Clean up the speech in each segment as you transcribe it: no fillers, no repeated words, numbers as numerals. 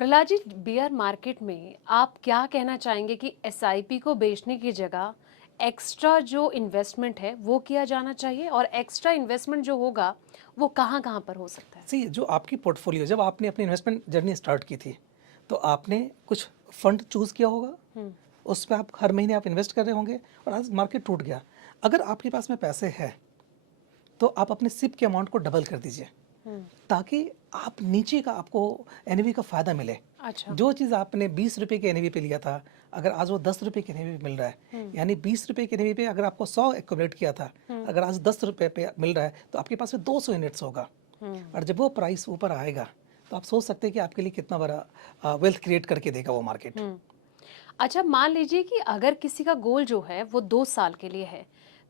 Prahlad ji, beer market में आप क्या कहना चाहेंगे कि एसआईपी को बेचने की जगह एक्स्ट्रा जो इन्वेस्टमेंट है वो किया जाना चाहिए, और एक्स्ट्रा इन्वेस्टमेंट जो होगा वो कहाँ कहाँ पर हो सकता है? सी जो आपकी पोर्टफोलियो, जब आपने अपनी इन्वेस्टमेंट जर्नी स्टार्ट की थी तो आपने कुछ फंड चूज़ किया होगा, उस पर आप हर महीने आप इन्वेस्ट कर रहे होंगे और आज मार्केट टूट गया। अगर आपके पास में पैसे हैं तो आप अपने सिप के अमाउंट को डबल कर दीजिए, ताकि आप नीचे का आपको एनएवी का फ़ायदा मिले। अच्छा। जो चीज़ आपने 20 रुपये के एनएवी पे लिया था, अगर आज वो 10 रुपये के एनएवी पे मिल रहा है, यानी 20 रुपये के एनएवी पे अगर आपको 100 एक्यूमुलेट किया था, अगर आज 10 रुपये पे मिल रहा है तो आपके पास में 200 यूनिट्स होगा। और जब वो प्राइस ऊपर आएगा तो आप सोच सकते हैं कि आपके लिए कितना बड़ा वेल्थ क्रिएट करके देगा वो मार्केट। अच्छा, मान लीजिए कि अगर किसी का गोल जो है वो 2 साल के लिए है,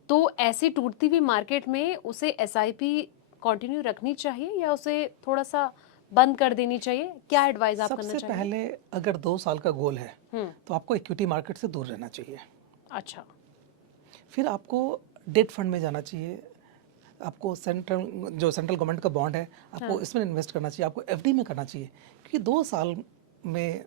तो ऐसी टूटती हुई मार्केट में उसे एसआईपी कंटिन्यू रखनी चाहिए या उसे थोड़ा सा बंद कर देनी चाहिए? क्या एडवाइस आप करना सबसे चाहेंगे? पहले, अगर 2 साल का गोल है तो आपको इक्विटी मार्केट से दूर रहना चाहिए। अच्छा। फिर आपको डेट फंड में जाना चाहिए, आपको सेंट्रल गवर्नमेंट का बॉन्ड है आपको इसमें इन्वेस्ट करना चाहिए, आपको एफडी में करना चाहिए, क्योंकि 2 साल में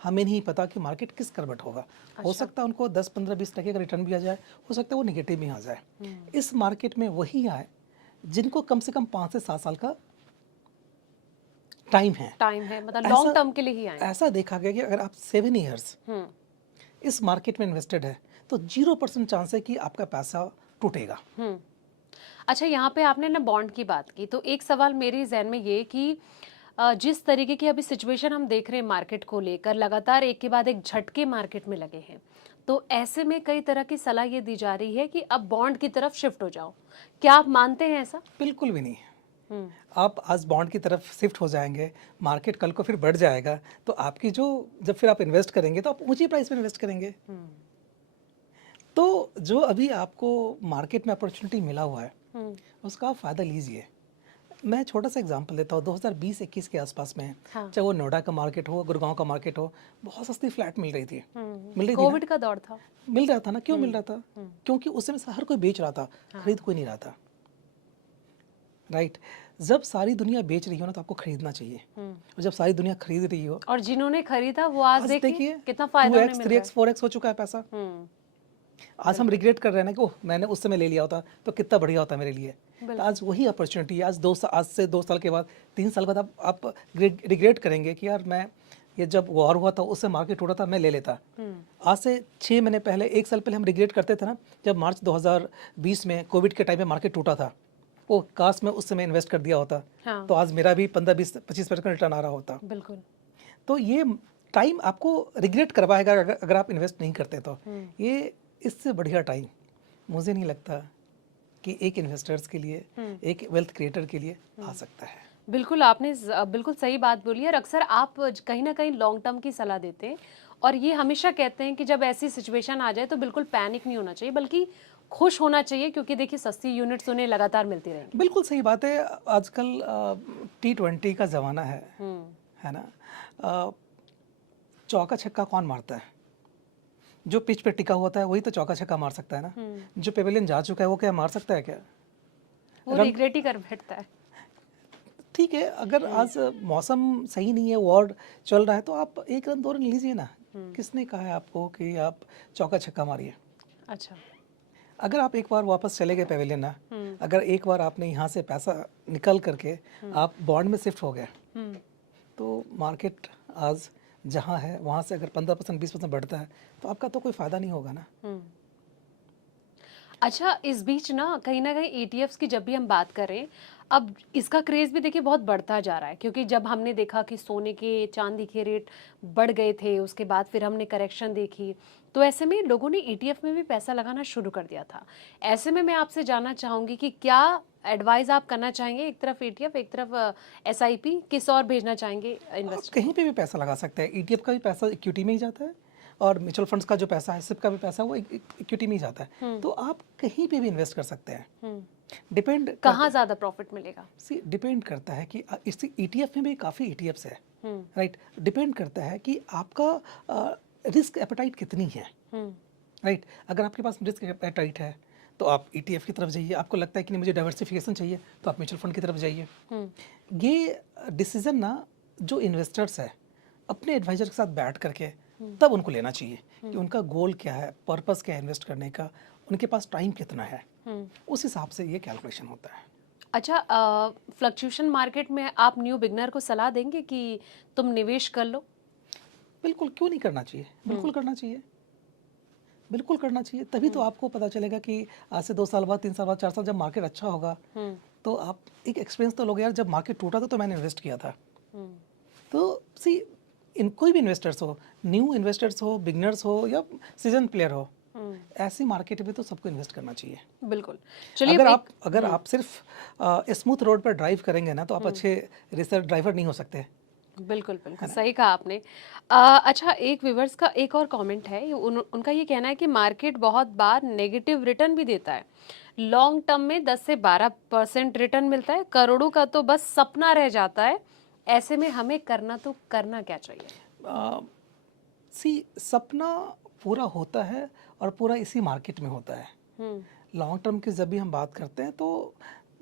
हमें नहीं पता कि मार्केट किस करवट होगा। हो सकता है उनको 10, 15, 20% का रिटर्न भी आ जाए, हो सकता है वो निगेटिव भी आ जाए। इस मार्केट में वही आए जिनको कम से कम 5 से 7 साल का टाइम है, मतलब लॉन्ग ऐसा टर्म के लिए ही आए। ऐसा देखा गया कि अगर आप 7 ईयर्स इस मार्केट में इन्वेस्टेड है तो 0% चांस है कि आपका पैसा टूटेगा। अच्छा, यहाँ पे आपने ना बॉन्ड की बात की, तो एक सवाल मेरे जहन में ये कि जिस तरीके की अभी सिचुएशन हम देख रहे हैं मार्केट को लेकर, लगातार एक के बाद एक झटके मार्केट में लगे हैं, तो ऐसे में कई तरह की सलाह ये दी जा रही है कि अब बॉन्ड की तरफ शिफ्ट हो जाओ। क्या आप मानते हैं ऐसा? बिल्कुल भी नहीं। आप आज बॉन्ड की तरफ शिफ्ट हो जाएंगे, मार्केट कल को फिर बढ़ जाएगा, तो आपकी जो, जब फिर आप इन्वेस्ट करेंगे तो आप ऊंची प्राइस में इन्वेस्ट करेंगे। तो जो अभी आपको मार्केट में अपॉर्चुनिटी मिला हुआ है उसका आप फ़ायदा लीजिए। मैं छोटा सा एग्जांपल देता हूँ, 2020-21 के आसपास में, चाहे वो नोएडा का मार्केट हो, गुड़गांव का मार्केट हो, बहुत सस्ती फ्लैट मिल रही थी। मिल रही थी ना? कोविड का दौर था। मिल रहा था ना, क्यों मिल रहा था? क्योंकि उस समय हर कोई बेच रहा था, खरीद कोई नहीं रहा था। राइट। जब सारी दुनिया बेच रही हो ना तो आपको खरीदना चाहिए, और जब सारी दुनिया खरीद रही हो, और जिन्होंने खरीदा वो आज देखिए कितना फायदा 2x, उन्हें मिल रहा 3x, 4x हो चुका है पैसा। आज हम रिग्रेट कर रहे हैं ना कि ओह मैंने उस समय ले लिया होता तो कितना बढ़िया होता मेरे लिए। तो आज वही अपॉर्चुनिटी है, आज से 2 साल के बाद, 3 साल बाद आप रिग्रेट करेंगे कि यार मैं, ये जब वॉर हुआ था उससे मार्केट टूटा था, मैं ले लेता। आज से 6 महीने पहले, 1 साल पहले हम रिग्रेट करते थे ना, जब मार्च 2020 में कोविड के टाइम में मार्केट टूटा था, वो काश मैं उस समय इन्वेस्ट कर दिया होता, तो आज मेरा भी 15, 20, 25% का रिटर्न आ रहा होता। बिल्कुल। तो ये टाइम आपको रिग्रेट करवाएगा अगर आप इन्वेस्ट नहीं करते तो। ये इससे बढ़िया टाइम मुझे नहीं लगता कि एक इन्वेस्टर्स के लिए, एक वेल्थ क्रिएटर के लिए आ सकता है। बिल्कुल, आपने बिल्कुल सही बात बोली है। और अक्सर आप कहीं ना कहीं लॉन्ग टर्म की सलाह देते हैं, और ये हमेशा कहते हैं कि जब ऐसी सिचुएशन आ जाए तो बिल्कुल पैनिक नहीं होना चाहिए, बल्कि खुश होना चाहिए, क्योंकि देखिए सस्ती यूनिट्स उन्हें लगातार मिलती रहेंगी। बिल्कुल सही बात है। आजकल T20 का ज़माना है ना। चौका छक्का कौन मारता है? जो पिच पे टिका हुआ है वही तो चौका छक्का मार सकता है ना। जो पेवेलियन जा चुका है वो क्या मार सकता है क्या? वो रिग्रेट ही कर बैठता है। ठीक है, अगर आज मौसम सही नहीं है, वॉर चल रहा है, तो आप 1 रन 2 रन लीजिए ना। किसने कहा है आपको कि आप चौका छक्का मारिए? अच्छा। अगर आप एक बार वापस चले गए पेवेलियन ना, अगर एक बार आपने यहाँ से पैसा निकल करके आप बॉन्ड में शिफ्ट हो गए, तो मार्केट आज जहाँ है वहाँ से अगर 15%, 20% बढ़ता है तो आपका तो कोई फ़ायदा नहीं होगा ना। अच्छा, इस बीच ना कहीं ईटीएफ्स की जब भी हम बात करें, अब इसका क्रेज भी देखिए बहुत बढ़ता जा रहा है, क्योंकि जब हमने देखा कि सोने के चांदी के रेट बढ़ गए थे, उसके बाद फिर हमने करेक्शन देखी, तो ऐसे में लोगों ने ईटीएफ में भी पैसा लगाना शुरू कर दिया था। ऐसे में मैं आपसे जानना चाहूंगी कि क्या एडवाइस आप करना चाहेंगे, एक तरफ ईटीएफ एक तरफ एसआईपी, किस और भेजना चाहेंगे आप इन्वेस्टर कहीं को? पे भी पैसा लगा सकते हैं। ईटीएफ का भी पैसा इक्विटी में ही जाता है, और म्यूचुअल फंड्स का जो पैसा है, सिप का भी पैसा है, वो इक्विटी में ही जाता है। तो आप कहीं पे भी इन्वेस्ट कर सकते हैं। डिपेंड कहाँ ज्यादा प्रॉफिट मिलेगा? डिपेंड करता है कि इस ईटीएफ में भी काफ़ी ईटीएफ्स है। राइट। डिपेंड करता है कि आपका रिस्क एपेटाइट कितनी है। राइट। अगर आपके पास रिस्क एपेटाइट है तो आप ईटीएफ की तरफ जाइए। आपको लगता है कि नहीं मुझे डाइवर्सिफिकेशन चाहिए तो आप म्यूचुअल फंड की तरफ जाइए। ये डिसीजन ना जो इन्वेस्टर्स है अपने एडवाइजर के साथ बैठ करके तब उनको लेना चाहिए कि उनका गोल क्या है, पर्पस क्या है इन्वेस्ट करने का, उनके पास टाइम कितना है, उस हिसाब से ये कैलकुलेशन होता है। अच्छा, फ्लक्चुएशन मार्केट में आप न्यू बिगनर को सलाह देंगे कि तुम निवेश कर लो? बिल्कुल, क्यों नहीं करना चाहिए, बिल्कुल करना चाहिए, बिल्कुल करना चाहिए। तभी तो आपको पता चलेगा कि आज से 2 साल बाद, 3 साल बाद, 4 साल जब मार्केट अच्छा होगा तो आप एक एक्सपीरियंस तो लोगे, यार जब मार्केट टूटा था तो मैंने इन्वेस्ट किया था। तो सी, इन कोई भी इन्वेस्टर्स हो, न्यू इन्वेस्टर्स हो, बिगनर्स हो या सीजन प्लेयर हो, ऐसी मार्केट में तो सबको इन्वेस्ट करना चाहिए। बिल्कुल। चलिए, अगर आप सिर्फ स्मूथ रोड पर ड्राइव करेंगे ना तो आप अच्छे रेसर ड्राइवर नहीं हो सकते। बिल्कुल बिल्कुल सही कहा आपने। अच्छा, एक व्यूवर्स का एक और कमेंट है, उनका ये कहना है कि मार्केट बहुत बार नेगेटिव रिटर्न भी देता है। लॉन्ग टर्म में 10 से 12% रिटर्न मिलता है, करोड़ों का तो बस सपना रह जाता है। ऐसे में हमें करना क्या चाहिए? सी, सपना पूरा होता है और पूरा इसी मार्केट में होता है। लॉन्ग टर्म की जब भी हम बात करते हैं तो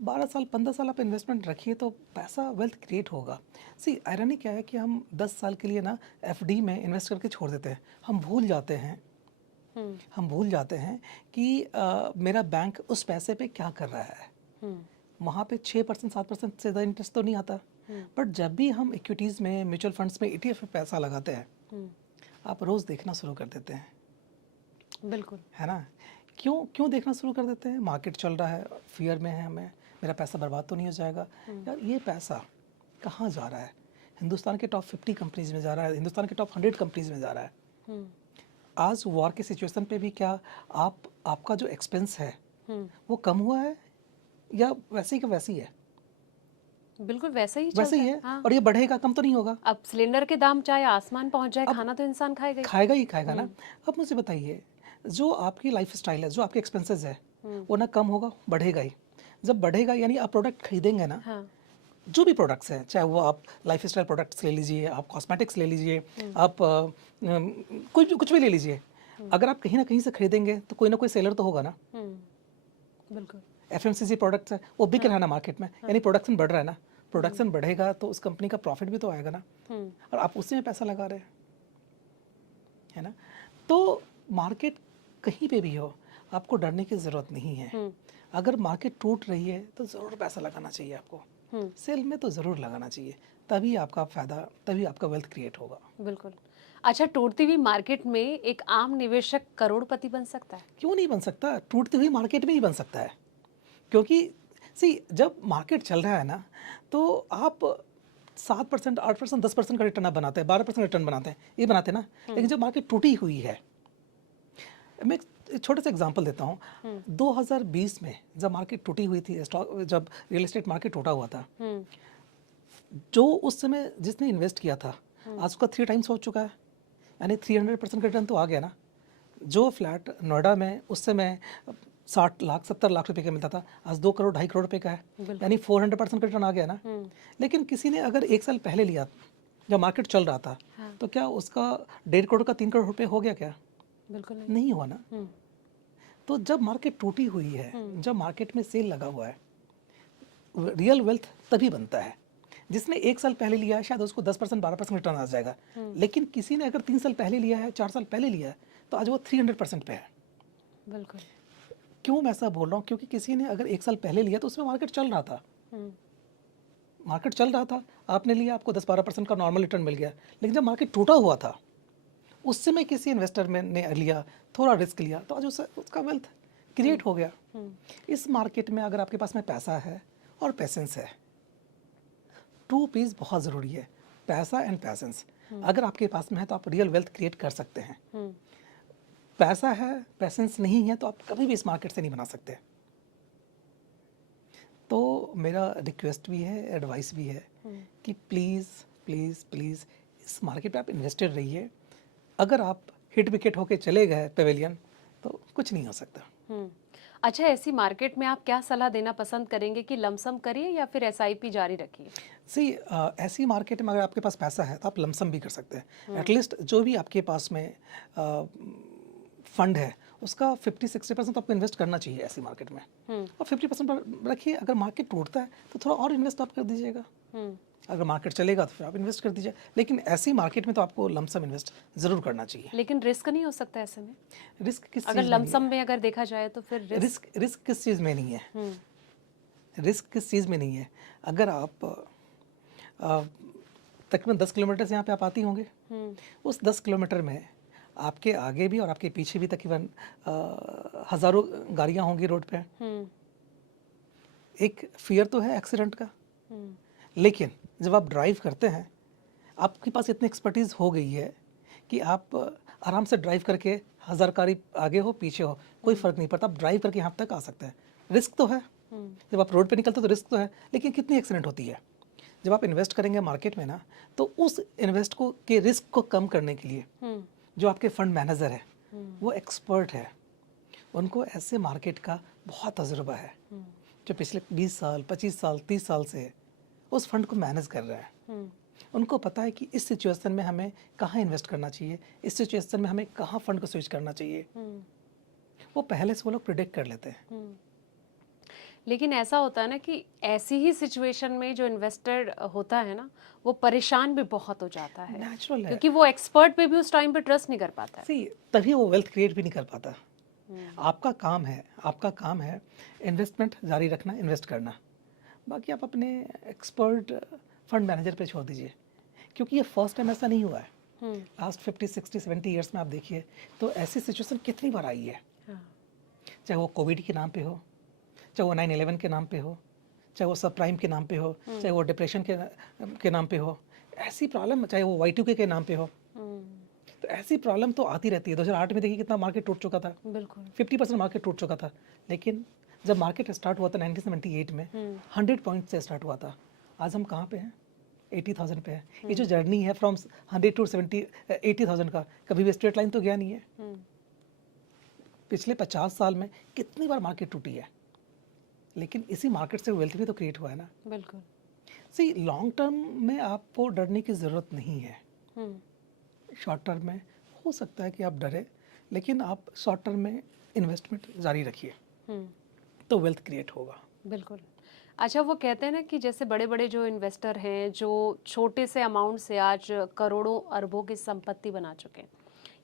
12 साल 15 साल आप इन्वेस्टमेंट रखिए तो पैसा वेल्थ क्रिएट होगा। सी, आयरनी क्या है कि हम 10 साल के लिए ना एफडी में इन्वेस्ट करके छोड़ देते हैं। हम भूल जाते हैं कि मेरा बैंक उस पैसे पे क्या कर रहा है। वहाँ पे 6% 7% से ज़्यादा इंटरेस्ट तो नहीं आता। बट जब भी हम इक्विटीज़ में, म्यूचुअल फंड्स में, ETF में पैसा लगाते हैं, आप रोज़ देखना शुरू कर देते हैं। बिल्कुल, है ना? क्यों देखना शुरू कर देते हैं? मार्केट चल रहा है, फियर में है हमें, मेरा पैसा बर्बाद तो नहीं हो जाएगा। यार ये पैसा कहाँ जा रहा है? हिंदुस्तान के टॉप 50 कंपनीज में जा रहा है, हिंदुस्तान के टॉप 100 कंपनीज में जा रहा है। आज वॉर की सिचुएशन पे भी क्या आपका जो एक्सपेंस है वो कम हुआ है या वैसे ही का वैसे ही है? बिल्कुल वैसा ही वैसे चलता ही है। है। हाँ। और ये बढ़ेगा, कम तो नहीं होगा। अब सिलेंडर के दाम चाहे आसमान पहुंच जाए, खाना तो इंसान खाएगा ही। खाएगा ही खाएगा ना। अब मुझे बताइए, जो आपकी लाइफ स्टाइल है, जो आपके एक्सपेंसेस है, वो ना कम होगा, बढ़ेगा ही। जब बढ़ेगा यानी आप प्रोडक्ट खरीदेंगे ना, हाँ। जो भी प्रोडक्ट्स हैं, चाहे वो आप लाइफ स्टाइल प्रोडक्ट्स ले लीजिए, आप कॉस्मेटिक्स ले लीजिए, आप कुछ भी ले लीजिए, अगर आप कहीं ना कहीं से खरीदेंगे तो कोई ना कोई सेलर तो होगा ना। बिल्कुल। FMCG प्रोडक्ट्स है, वो बिक रहा है ना मार्केट में, यानी प्रोडक्शन बढ़ रहा है ना। प्रोडक्शन बढ़ेगा तो उस कंपनी का प्रॉफिट भी तो आएगा ना, और आप उसी में पैसा लगा रहे हैं, है ना। तो मार्केट कहीं पे भी हो, आपको डरने की ज़रूरत नहीं है। अगर मार्केट टूट रही है तो ज़रूर पैसा लगाना चाहिए आपको, सेल में तो ज़रूर लगाना चाहिए, तभी आपका फ़ायदा, तभी आपका वेल्थ क्रिएट होगा। बिल्कुल। अच्छा, टूटती हुई मार्केट में एक आम निवेशक करोड़पति बन सकता है? क्यों नहीं बन सकता? टूटती हुई मार्केट में ही बन सकता है, क्योंकि सी, जब मार्केट चल रहा है ना तो आप 7%, 8%, 10% का रिटर्न आप बनाते हैं, 12% रिटर्न बनाते हैं, ये बनाते हैं ना। लेकिन जब मार्केट टूटी हुई है, मैं एक छोटा सा एग्जांपल देता हूँ। 2020 में जब मार्केट टूटी हुई थी, जब रियल एस्टेट मार्केट टूटा हुआ था, जो उस समय जिसने इन्वेस्ट किया था, आज उसका 3 टाइम्स हो चुका है, यानी 300% का रिटर्न तो आ गया ना। जो फ्लैट नोएडा में उस समय 60 लाख 70 लाख रुपए का मिलता था, आज 2 करोड़ 2.5 करोड़ रुपए का है, यानी 400% का रिटर्न आ गया ना। लेकिन किसी ने अगर 1 साल पहले लिया, जब मार्केट चल रहा था, तो क्या उसका 1.5 करोड़ का 3 करोड़ रुपए हो गया क्या? बिल्कुल नहीं हुआ ना। तो जब मार्केट टूटी हुई है, जब मार्केट में सेल लगा हुआ है, रियल वेल्थ तभी बनता है। जिसने 1 साल पहले लिया है शायद उसको 10% 12% रिटर्न आ जाएगा, लेकिन किसी ने अगर 3 साल पहले लिया है, 4 साल पहले लिया है, तो आज वो 300% पे है। बिल्कुल। क्यों मैं ऐसा बोल रहा हूँ? क्योंकि किसी ने अगर 1 साल पहले लिया तो उसमें मार्केट चल रहा था, मार्केट चल रहा था, आपने लिया, आपको 10-12% का नॉर्मल रिटर्न मिल गया। लेकिन जब मार्केट टूटा हुआ था, उस समय किसी इन्वेस्टर ने लिया, थोड़ा रिस्क लिया, तो आज उसका वेल्थ क्रिएट हो गया। इस मार्केट में अगर आपके पास में पैसा है और पेशेंस है, 2 पीस बहुत ज़रूरी है, पैसा एंड पेशेंस। अगर आपके पास में है तो आप रियल वेल्थ क्रिएट कर सकते हैं। पैसा है, पेशेंस नहीं है, तो आप कभी भी इस मार्केट से नहीं बना सकते। तो मेरा रिक्वेस्ट भी है, एडवाइस भी है कि प्लीज़ प्लीज़ प्लीज़ इस मार्केट पे आप इन्वेस्टेड रहिए। अगर आप हिट विकेट होके चले गए पेवेलियन तो कुछ नहीं हो सकता। अच्छा, ऐसी मार्केट में आप क्या सलाह देना पसंद करेंगे कि लमसम करिए या फिर SIP जारी रखिए? सी, ऐसी मार्केट में अगर आपके पास पैसा है तो आप लमसम भी कर सकते हैं। एटलीस्ट जो भी आपके पास में फंड है उसका 50-60% आपको इन्वेस्ट करना चाहिए ऐसी मार्केट में, और 50% रखिए। अगर मार्केट टूटता है तो थोड़ा और इन्वेस्ट आप कर दीजिएगा। अगर मार्केट चलेगा तो फिर आप इन्वेस्ट कर दीजिए, लेकिन ऐसी मार्केट में तो आपको लमसम इन्वेस्ट जरूर करना चाहिए। लेकिन रिस्क नहीं हो सकता ऐसे में? रिस्क किस अगर चीज़ में नहीं लमसम में अगर देखा जाए तो फिर है? रिस्क किस चीज़ में नहीं है? रिस्क किस चीज़ में नहीं है? अगर आप तकरीबन 10 किलोमीटर से यहाँ पे आप आती होंगे, उस 10 किलोमीटर में आपके आगे भी और आपके पीछे भी तकरीबन हज़ारों गाड़ियाँ होंगी रोड पे। एक फियर तो है एक्सीडेंट का, लेकिन जब आप ड्राइव करते हैं आपके पास इतनी एक्सपर्टीज़ हो गई है कि आप आराम से ड्राइव करके 1000 गाड़ी आगे हो पीछे हो कोई फ़र्क नहीं पड़ता, आप ड्राइव करके यहाँ तक आ सकते हैं। रिस्क तो है, जब आप रोड पे निकलते हो तो रिस्क तो है, लेकिन कितनी एक्सीडेंट होती है। जब आप इन्वेस्ट करेंगे मार्केट में ना, तो उस इन्वेस्ट को के रिस्क को कम करने के लिए जो आपके फंड मैनेजर है वो एक्सपर्ट है, उनको ऐसे मार्केट का बहुत तजुर्बा है, जो पिछले 20 साल 25 साल 30 साल से उस फंड को मैनेज कर रहा है। उनको पता है कि इस सिचुएशन में हमें कहाँ इन्वेस्ट करना चाहिए, इस सिचुएशन में हमें कहाँ फंड को स्विच करना चाहिए, वो पहले से वो लोग प्रिडिक्ट कर लेते हैं। लेकिन ऐसा होता है ना कि ऐसी ही सिचुएशन में जो इन्वेस्टर होता है ना, वो परेशान भी बहुत हो जाता है, नेचुरल है, क्योंकि वो एक्सपर्ट पे भी उस टाइम पे ट्रस्ट नहीं कर पाता है। सी तभी वो वेल्थ क्रिएट भी नहीं कर पाता। आपका काम है इन्वेस्टमेंट जारी रखना, इन्वेस्ट करना, बाकी आप अपने एक्सपर्ट फंड मैनेजर पे छोड़ दीजिए, क्योंकि ये फर्स्ट टाइम ऐसा नहीं हुआ है। लास्ट 50 60 70 ईयर्स में आप देखिए तो ऐसी सिचुएशन कितनी बार आई है, चाहे वो कोविड के नाम पे हो, चाहे वो 9/11 के नाम पे हो, चाहे वो सब प्राइम के नाम पे हो, चाहे वो डिप्रेशन के नाम पे हो, ऐसी प्रॉब्लम, चाहे वो Y2K के नाम पे हो, तो ऐसी प्रॉब्लम तो आती रहती है। 2008 में देखिए कितना मार्केट टूट चुका था, बिल्कुल 50% मार्केट टूट चुका था, लेकिन जब मार्केट स्टार्ट हुआ था 1978 में 100 पॉइंट से स्टार्ट हुआ था, आज हम कहाँ पे हैं? 80,000 पे है। ये जो जर्नी है फ्रॉम 100 टू 80,000 का, कभी भी स्ट्रेट लाइन तो गया नहीं है। पिछले 50 साल में कितनी बार मार्केट टूटी है, लेकिन इसी मार्केट से वेल्थ भी तो क्रिएट हुआ है ना। बिल्कुल। सी लॉन्ग टर्म में आपको डरने की ज़रूरत नहीं है। शॉर्ट टर्म में हो सकता है कि आप डरे, लेकिन आप शॉर्ट टर्म में इन्वेस्टमेंट जारी रखिए तो वेल्थ क्रिएट होगा। बिल्कुल। अच्छा, वो कहते हैं ना कि जैसे बड़े बड़े जो इन्वेस्टर हैं, जो छोटे से अमाउंट से आज करोड़ों अरबों की संपत्ति बना चुके हैं,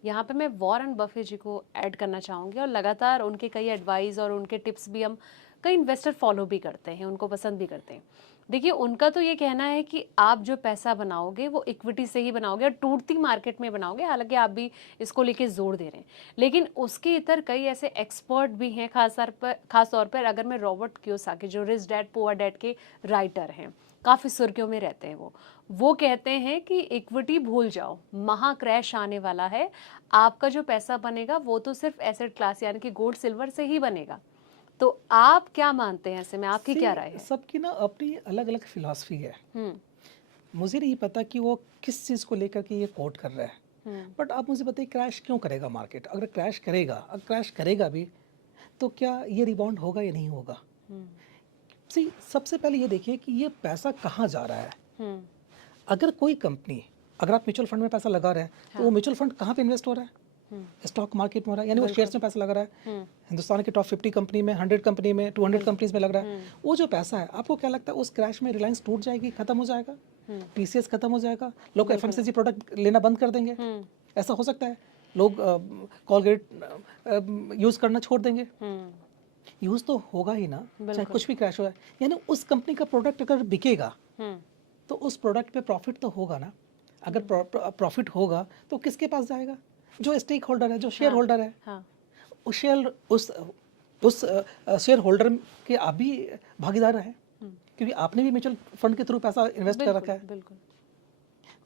यहाँ पे मैं वॉरेन बफे जी को ऐड करना चाहूँगी, और लगातार उनके कई एडवाइस और उनके टिप्स भी हम कई इन्वेस्टर फॉलो भी करते हैं, उनको पसंद भी करते हैं। देखिए, उनका तो ये कहना है कि आप जो पैसा बनाओगे वो इक्विटी से ही बनाओगे और टूटती मार्केट में बनाओगे, हालांकि आप भी इसको लेके जोर दे रहे हैं, लेकिन उसके इतर कई ऐसे एक्सपर्ट भी हैं, खास तौर पर अगर मैं रॉबर्ट कियोसाकी, जो रिच डैड पुअर डैड के राइटर हैं, काफ़ी सुर्खियों में रहते हैं, वो कहते हैं कि इक्विटी भूल जाओ, महा क्रैश आने वाला है, आपका जो पैसा बनेगा वो तो सिर्फ एसेट क्लास यानी कि गोल्ड सिल्वर से ही बनेगा। तो आप क्या मानते हैं ऐसे में, आपकी क्या राय है? सबकी ना अपनी अलग अलग फिलॉसफी है। मुझे नहीं पता कि वो किस चीज़ को लेकर के ये कोट कर रहा है, बट आप मुझे बताइए क्रैश क्यों करेगा मार्केट? अगर क्रैश करेगा भी तो क्या ये रिबाउंड होगा या नहीं होगा? सी सबसे पहले ये देखिए कि ये पैसा कहाँ जा रहा है। अगर कोई कंपनी, अगर आप म्यूचुअल फंड में पैसा लगा रहे हैं तो वो म्यूचुअल फंड कहाँ पे इन्वेस्ट हो रहा है? स्टॉक मार्केट में हो रहा है, यानी वो शेयर्स में पैसा लगा रहा है। हिंदुस्तान के टॉप 50 कंपनी में, 100 कंपनी में, 200 कंपनीज में लग रहा है। वो जो पैसा है, आपको क्या लगता है उस क्रैश में रिलायंस टूट जाएगी, खत्म हो जाएगा, TCS खत्म हो जाएगा, लोग FMCG प्रोडक्ट लेना बंद कर देंगे? ऐसा हो सकता है? लोग कॉलगेट यूज करना छोड़ देंगे? यूज तो होगा ही ना, चाहे कुछ भी क्रैश हो। यानी उस कंपनी का प्रोडक्ट अगर बिकेगा तो उस प्रोडक्ट पे प्रॉफिट तो होगा ना। अगर प्रॉफिट होगा तो किसके पास जाएगा? जो स्टेक होल्डर है, जो शेयर होल्डर है, उस शेयर होल्डर के आप भी भागीदार हैं, क्योंकि आपने भी म्यूचुअल फंड के थ्रू पैसा इन्वेस्ट कर रखा है। बिल्कुल।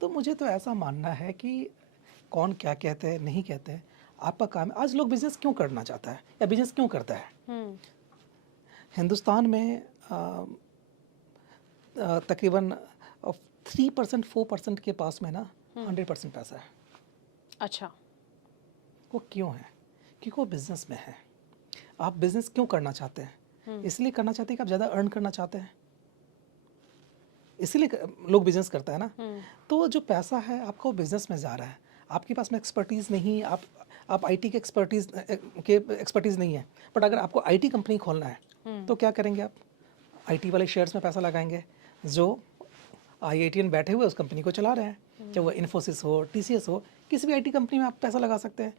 तो मुझे तो ऐसा मानना है कि कौन क्या कहते हैं नहीं कहते हैं, आपका काम है। आज लोग बिजनेस क्यों करना चाहता है या बिजनेस क्यों करता है? हिंदुस्तान में तकरीबन 3% 4% के पास में ना 100% पैसा है। अच्छा, वो क्यों है? क्योंकि वो बिजनेस में है। आप बिजनेस क्यों करना चाहते हैं? इसलिए करना चाहते हैं कि आप ज़्यादा अर्न करना चाहते हैं, इसीलिए लोग बिजनेस करता है ना। तो जो पैसा है आपका वो बिजनेस में जा रहा है, आपके पास में एक्सपर्टीज़ नहीं, आप IT के एक्सपर्टीज़ नहीं है, बट अगर आपको IT कंपनी खोलना है तो क्या करेंगे आप? IT वाले शेयर्स में पैसा लगाएंगे जो IITian बैठे हुए उस कंपनी को चला रहे हैं, चाहे वो इन्फोसिस हो, TCS हो, किसी भी IT कंपनी में आप पैसा लगा सकते हैं।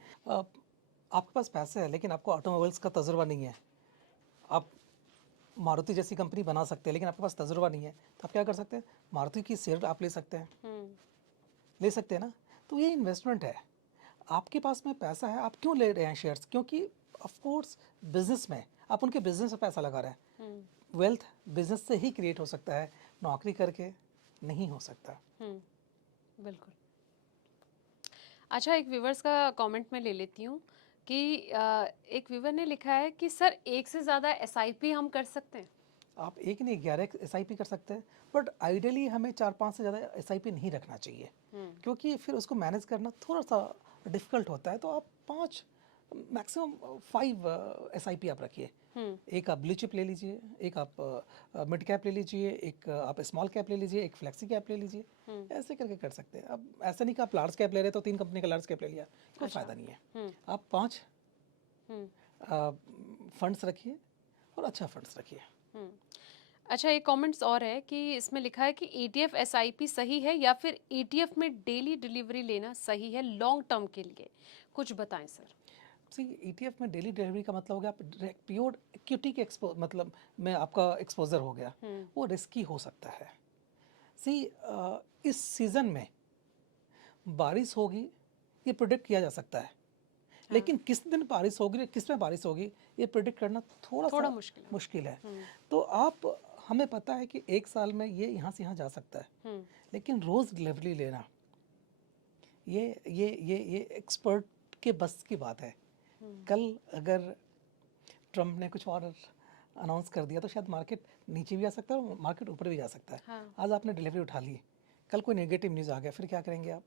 आपके पास पैसे है लेकिन आपको ऑटोमोबाइल्स का तजुर्बा नहीं है, आप मारुति जैसी कंपनी बना सकते हैं लेकिन आपके पास तजुर्बा नहीं है, तो आप क्या कर सकते हैं, मारुति की शेयर आप ले सकते हैं, ले सकते हैं ना। तो ये इन्वेस्टमेंट है, आपके पास में पैसा है, आप क्यों ले रहे हैं शेयर्स, क्योंकि ऑफ कोर्स बिजनेस में आप उनके बिजनेस में पैसा लगा रहे हैं। वेल्थ बिजनेस से ही क्रिएट हो सकता है, नौकरी करके नहीं हो सकता। बिल्कुल। अच्छा, एक व्यूवर्स का कमेंट में ले लेती हूँ कि एक व्यूवर ने लिखा है कि सर एक से ज़्यादा SIP हम कर सकते हैं। आप एक नहीं 11 SIP कर सकते हैं, बट आइडियली हमें 4-5 से ज़्यादा SIP नहीं रखना चाहिए, क्योंकि फिर उसको मैनेज करना थोड़ा सा डिफिकल्ट होता है। तो आप 5 मैक्सिमम 5 SIP आप रखिए। एक आप ब्लू चिप ले लीजिए, एक आप मिड कैप ले लीजिए, एक आप स्मॉल कैप ले लीजिए, एक फ्लेक्सी कैप ले लीजिए, ऐसे करके कर सकते हैं। अब ऐसा नहीं कि आप लार्ज कैप ले रहे तो 3 कंपनी का लार्ज कैप ले लिया, कोई फ़ायदा नहीं है। आप 5 फंड्स रखिए और अच्छा फंड्स रखिए। अच्छा, एक कमेंट्स और है कि इसमें लिखा है कि ETF SIP सही है या फिर ETF में डेली डिलीवरी लेना सही है लॉन्ग टर्म के लिए, कुछ बताएं सर। सी ETF में डेली डिलीवरी का मतलब हो गया आप प्योर इक्विटी के मतलब में आपका एक्सपोजर हो गया, वो रिस्की हो सकता है। सी इस सीज़न में बारिश होगी ये प्रिडिक्ट किया जा सकता है, लेकिन किस दिन बारिश होगी, किस में बारिश होगी, ये प्रिडिक्ट करना थोड़ा सा मुश्किल है। तो आप हमें पता है कि 1 साल में ये यहाँ से यहाँ जा सकता है, लेकिन रोज़ डिलीवरी लेना ये एक्सपर्ट के बस की बात है। कल अगर ट्रम्प ने कुछ और अनाउंस कर दिया तो शायद मार्केट नीचे भी आ सकता है और मार्केट ऊपर भी जा सकता है। आज आपने डिलीवरी उठा ली, कल कोई नेगेटिव न्यूज़ आ गया, फिर क्या करेंगे आप?